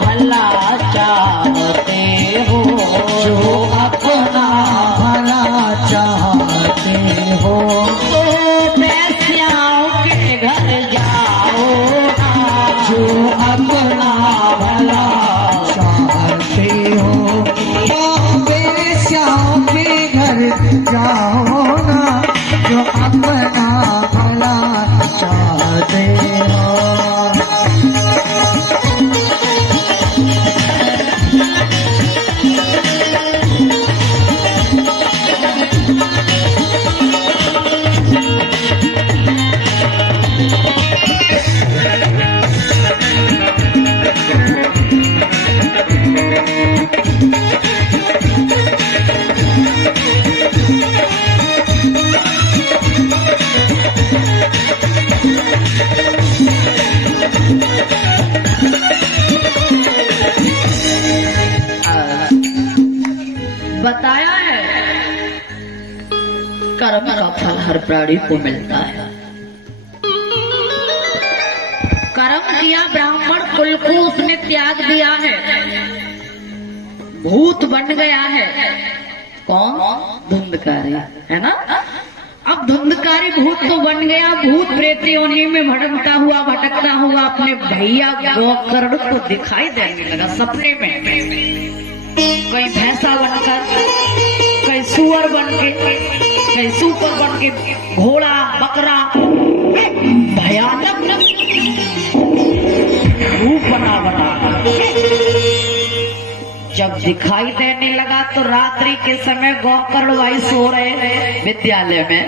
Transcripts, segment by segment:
भला चाहते हो, जो अपना भला चाहते हो, तो वैश्याओं के घर जाओ ना, जो अपना भला चाहते हो, तो वेश्याओं के घर जाओ ना, जो अपना भला चाहते हो। बताया है कर्म का फल हर प्राणी को मिलता है। कर्म किया, ब्राह्मण कुल को उसने त्याग दिया है, भूत बन गया है। कौन? धुंधकारी, है ना। अब धुंधकारी भूत तो बन गया, भूत प्रेत योनि में भटकता हुआ अपने भैया गोकर्ण को दिखाई देने लगा सपने में। कहीं भैंसा बनकर, कहीं सुअर बन के, कहीं सुपर बन के, घोड़ा बकरा, भयानक रूप बना जब दिखाई देने लगा तो रात्रि के समय गोकर्ण भाई सो रहे हैं विद्यालय में।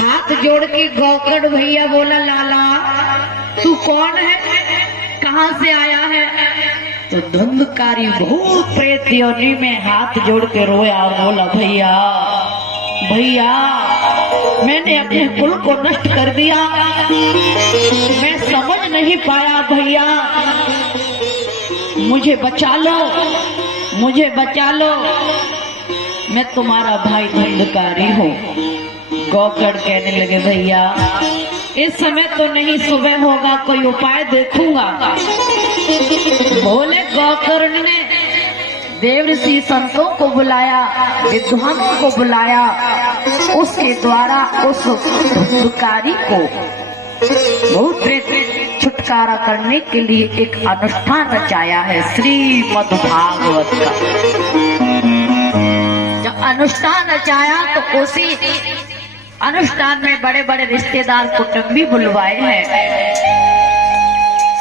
हाथ जोड़ के गोकर्ण भैया बोला, लाला तू कौन है, कहाँ से आया है? तो धुंधकारी भूत प्रेत योनि में हाथ जोड़ के रोया और बोला, भैया भैया मैंने अपने कुल को नष्ट कर दिया, मैं समझ नहीं पाया, भैया मुझे बचा लो, मुझे बचा लो, मैं तुम्हारा भाई धुंधकारी हूँ। गोकर्ण कहने लगे, भैया इस समय तो नहीं, सुबह होगा कोई उपाय देखूंगा। बोले गोकर्ण ने देव ऋषि संतों को बुलाया, विद्वानों को बुलाया, उसके द्वारा उस धुंधकारी को भूत प्रेत छुटकारा करने के लिए एक अनुष्ठान रचाया है श्रीमद् भागवत का। जब अनुष्ठान रचाया तो उसी अनुष्ठान में बड़े बड़े रिश्तेदार कुटुंबी बुलवाए हैं।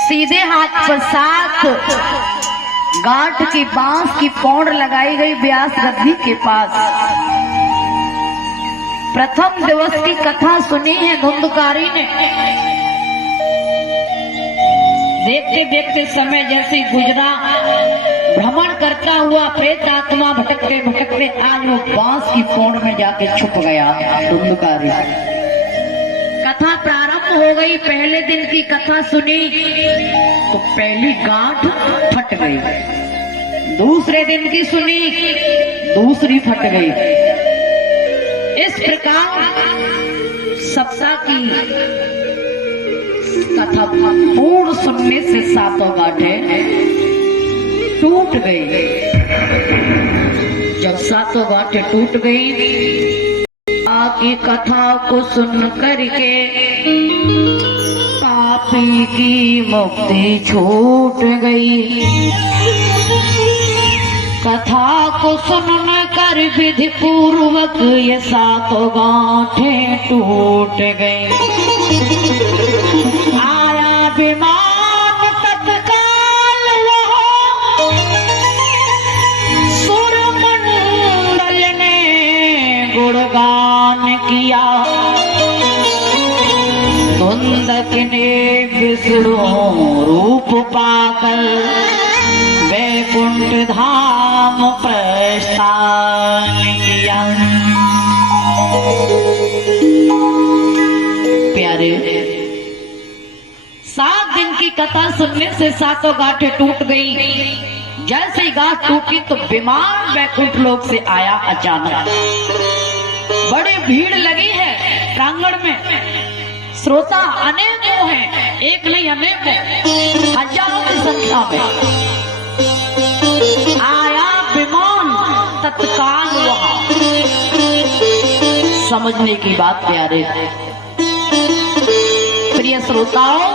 सीधे हाथ पर 7 गांठ की बांस की पौड़ लगाई गई व्यास गद्दी के पास। प्रथम दिवस की कथा सुनी है धुंधकारी ने। देखते देखते समय जैसे गुजरा, भ्रमण करता हुआ प्रेत आत्मा भटकते भटकते आज वो बांस की पौड़ में जाके छुप गया धुंधकारी। कथा प्रारंभ हो गई, पहले दिन की कथा सुनी तो पहली गांठ फट गई, दूसरे दिन की सुनी दूसरी फट गई। इस प्रकार सप्ताह की कथा पूर्ण सुनने से 7 गांठें टूट गई। जब 7 गांठें टूट गई, की कथा को सुन करके पापी की मुक्ति छूट गई। कथा को सुन कर विधि पूर्वक ये 7 गांठें टूट गई। आया विमान तत्काल वहाँ, सुरमंडल ने गुणगान किया। धुंधक ने विष्णु रूप पाकर वैकुंठ धाम प्रस्थान किया। प्यारे, 7 दिन की कथा सुनने से 7 गांठें टूट गई। जैसे ही गांठ टूटी तो विमान वैकुंठ लोक से आया अचानक। बड़ी भीड़ लगी है प्रांगण में, श्रोता अनेकों हैं, एक नहीं अनेकों, हजारों की संख्या दिशा में आया विमान, तत्काल वहां। समझने की बात प्यारे प्रिय श्रोताओं,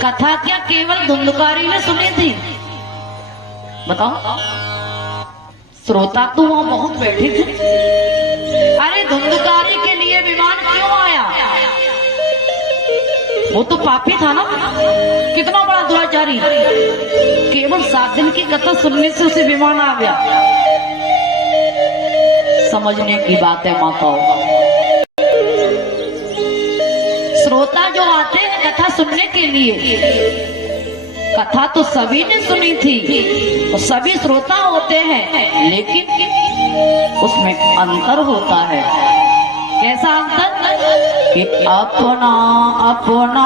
कथा क्या केवल धुंधकारी ने सुनी थी? बताओ, श्रोता तो वहां बहुत बैठे थे। अरे धुंधकारी के लिए विमान क्यों आया? वो तो पापी था ना, कितना बड़ा दुराचारी। केवल 7 दिन की कथा सुनने से उसे विमान आ गया। समझने की बात है माताओं। श्रोता जो आते हैं कथा सुनने के लिए, कथा तो सभी ने सुनी थी, तो सभी श्रोता होते हैं, लेकिन उसमें अंतर होता है। कैसा अंतर? कि अपना अपना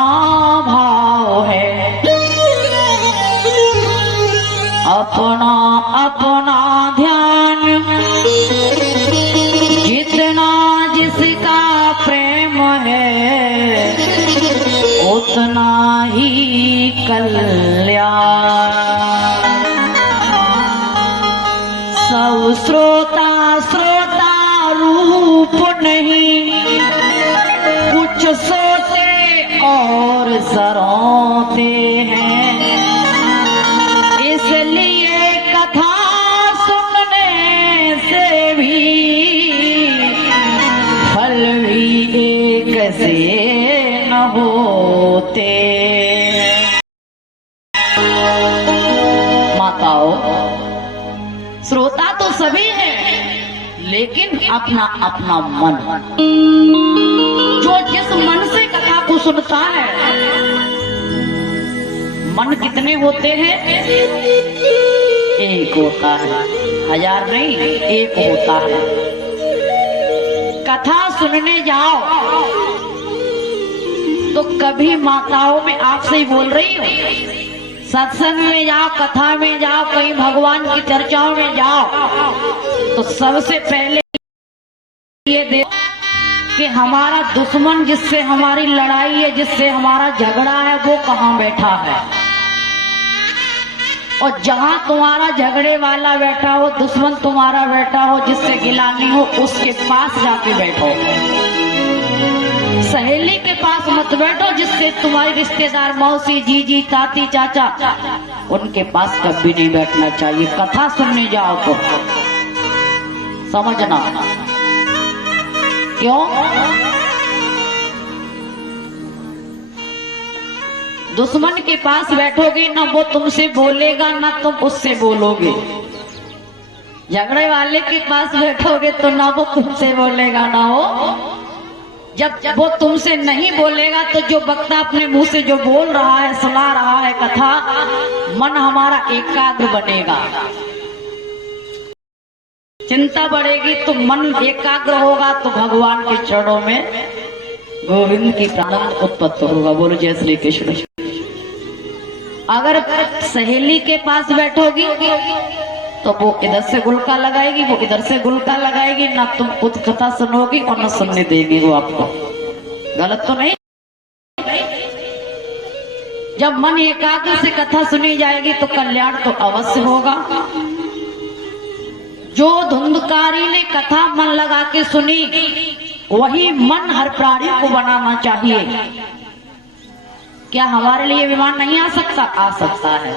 भाव है, अपना अपना ध्यान, जितना जिसका प्रेम है उतना ही कल्याण। सब श्रोता श्रोता रूप नहीं, कुछ सोते और सरोते हैं। इसलिए कथा सुनने से भी फल भी एक से न होते। माताओं, श्रोता तो सभी हैं, लेकिन अपना अपना मन, जो जिस मन से कथा को सुनता है। मन कितने होते हैं? एक होता है, 1000 नहीं, एक होता है। कथा सुनने जाओ तो कभी माताओं में आपसे ही बोल रही हूँ, सत्संग में जाओ, कथा में जाओ, कहीं भगवान की चर्चाओं में जाओ, तो सबसे पहले ये देखो कि हमारा दुश्मन, जिससे हमारी लड़ाई है, जिससे हमारा झगड़ा है, वो कहाँ बैठा है। और जहां तुम्हारा झगड़े वाला बैठा हो, दुश्मन तुम्हारा बैठा हो, जिससे गिलानी हो, उसके पास जाके बैठो। सहेली के पास मत बैठो, जिससे तुम्हारे रिश्तेदार, मौसी, जीजी, ताती, चाचा, उनके पास कभी नहीं बैठना चाहिए। कथा सुनने जाओ तो समझना। क्यों? दुश्मन के पास बैठोगे ना, वो तुमसे बोलेगा ना तुम उससे बोलोगे। झगड़े वाले के पास बैठोगे तो ना वो तुमसे बोलेगा ना हो। जब वो तुमसे नहीं बोलेगा तो जो वक्ता अपने मुंह से जो बोल रहा है, सुना रहा है कथा, मन हमारा एकाग्र बनेगा। चिंता बढ़ेगी तो मन एकाग्र होगा, तो भगवान के चरणों में गोविंद की प्राणंद उत्पत्ति होगा। बोलो जय श्री कृष्ण। अगर सहेली के पास बैठोगी तो वो इधर से गुलका लगाएगी, वो इधर से गुलका लगाएगी, ना तुम खुद कथा सुनोगी और न सुनने देगी वो आपको। गलत तो नहीं? जब मन एकाग्र से कथा सुनी जाएगी तो कल्याण तो अवश्य होगा। जो धुंधकारी ने कथा मन लगा के सुनी, वही मन हर प्राणी को बनाना चाहिए। क्या हमारे लिए विमान नहीं आ सकता? आ सकता है।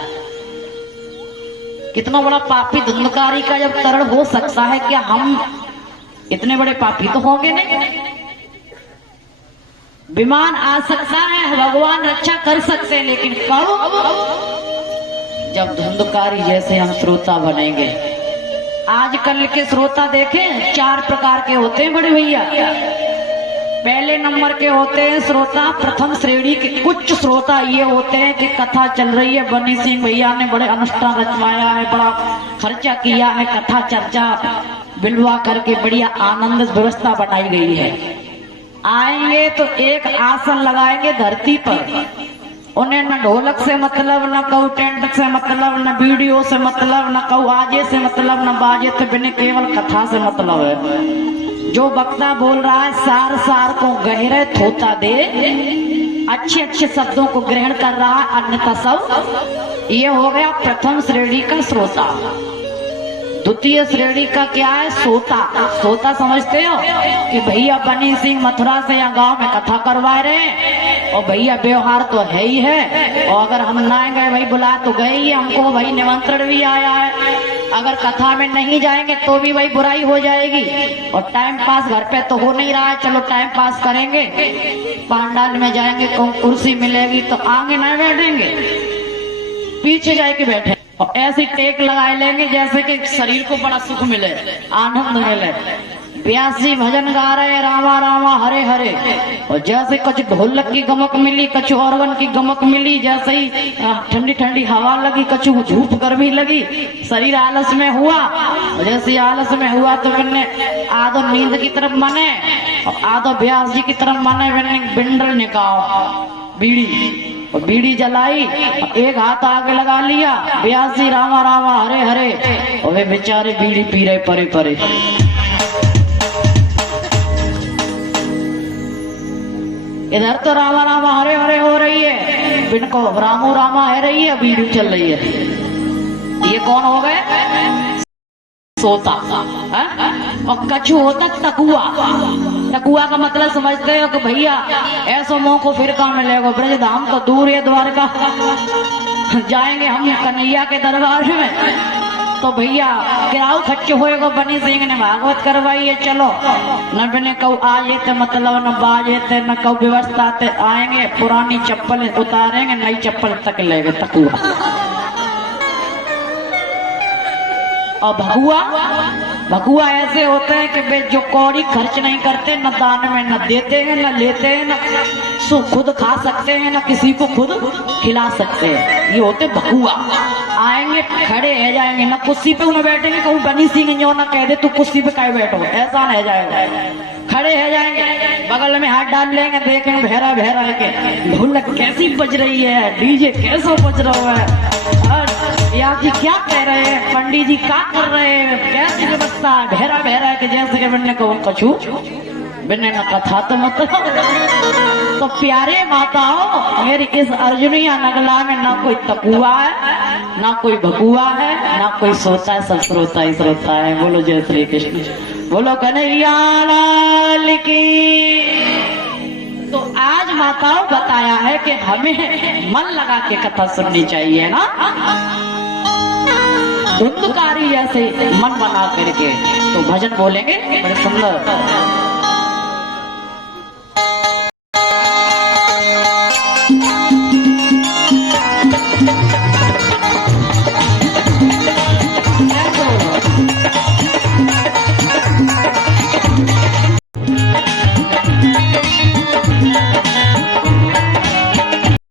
कितना बड़ा पापी धुंधकारी का जब तरण हो सकता है, क्या हम इतने बड़े पापी तो होंगे नहीं? विमान आ सकता है, भगवान रक्षा कर सकते हैं, लेकिन कब? जब धुंधकारी जैसे हम श्रोता बनेंगे। आजकल के श्रोता देखें 4 प्रकार के होते हैं बड़े भैया। पहले नंबर के होते हैं श्रोता, प्रथम श्रेणी के। कुछ श्रोता ये होते हैं कि कथा चल रही है, बनी सिंह भैया ने बड़े अनुष्ठान रचवाया है, बड़ा खर्चा किया है, कथा चर्चा बिलवा करके बढ़िया आनंद व्यवस्था बनाई गई है। आएंगे तो एक आसन लगाएंगे धरती पर। उन्हें न ढोलक से मतलब, न कहू टेंट से मतलब, न वीडियो से मतलब, न कहू आजे से मतलब, न बाजे से बिना, केवल कथा से मतलब है। जो वक्ता बोल रहा है सार सार को गहरे थोता दे, अच्छे अच्छे शब्दों को ग्रहण कर रहा है, अन्यथा सब। ये हो गया प्रथम श्रेणी का श्रोता। द्वितीय श्रेणी का क्या है? सोता। सोता समझते हो कि भैया बनी सिंह मथुरा से यहाँ गांव में कथा करवा रहे हैं और भैया व्यवहार तो है ही है, और अगर हम ना गए भाई बुला तो गए ही, हमको भाई निमंत्रण भी आया है, अगर कथा में नहीं जाएंगे तो भी भाई बुराई हो जाएगी, और टाइम पास घर पे तो हो नहीं रहा है, चलो टाइम पास करेंगे, पांडाल में जाएंगे, कुर्सी मिलेगी तो आगे ना बैठेंगे, पीछे जाके बैठे और ऐसी टेक लगाए लेंगे जैसे कि शरीर को बड़ा सुख मिले, आनंद मिले। व्यास जी भजन गा रहे रामा रामा हरे हरे, और जैसे कुछ ढोलक की गमक मिली, कुछ ऑर्गन की गमक मिली, जैसे ही ठंडी ठंडी हवा लगी, कुछ धूप गर्मी लगी, शरीर आलस में हुआ, और जैसे आलस में हुआ तो मैंने आधो नींद की तरफ मने और आधो व्यास जी की तरफ मने, मैंने बिंडल निकाल बीड़ी और बीड़ी जलाई, एक हाथ आगे लगा लिया, व्यास जी रामा रामा हरे हरे, और वे बेचारे बीड़ी पी रहे परे परे। इधर तो रामा रामा हरे हरे हो रही है, बिनको रामो रामा है रही है, बीड़ी चल रही है। ये कौन हो गए? सोता। और कछु होता तकुआ। तकुआ का मतलब समझते हो कि भैया ऐसो मोह को फिर कहाँ मिलेगा, ब्रज धाम तो दूर है, द्वारका जाएंगे हम कन्हैया के दरबार में, तो भैया गिराव खच्चे होएगा, बनी सिंह ने भागवत करवाई है, चलो न बने कऊ आ जेते, मतलब न बाजेते न कऊ व्यवस्था ते आएंगे, पुरानी चप्पल उतारेंगे, नई चप्पल तक लेंगे। तकुआ। और भगुआ, भगुआ ऐसे होते हैं कि वे जो कौड़ी खर्च नहीं करते, न दान में न देते हैं न लेते हैं, न सो खुद खा सकते हैं न किसी को खुद खिला सकते हैं, ये होते भगुआ। आएंगे खड़े रह जाएंगे, न कुर्सी पे उन्हें बैठेंगे, कहूँ बनी सिंह जो ना कह दे तू कुर्सी पे काहे बैठो, ऐसा रह जाएगा, खड़े रह जाएंगे, बगल में हाथ डाल लेंगे, देखेंगे भैरा भैरा के ढोलक कैसी बज रही है, डीजे कैसा बज रहा है, व्यास जी क्या कह रहे हैं, पंडित जी क्या कर रहे हैं, कैसी व्यवस्था है, भैरा भैरा के जैसे कि बनने को कछू बनने का कथा तो मतलब। तो प्यारे माताओं, मेरी इस अर्जुनिया नगला में ना कोई तकुआ है, ना कोई भकुआ है, ना कोई सोता है, सब श्रोता ही श्रोता है। बोलो जय श्री कृष्ण, बोलो कन्हैया लाल की। तो आज माताओं बताया है कि हमें मन लगा के कथा सुननी चाहिए ना, धुंधकारी जैसे मन बना करके। तो भजन बोलेंगे बड़े सुंदर।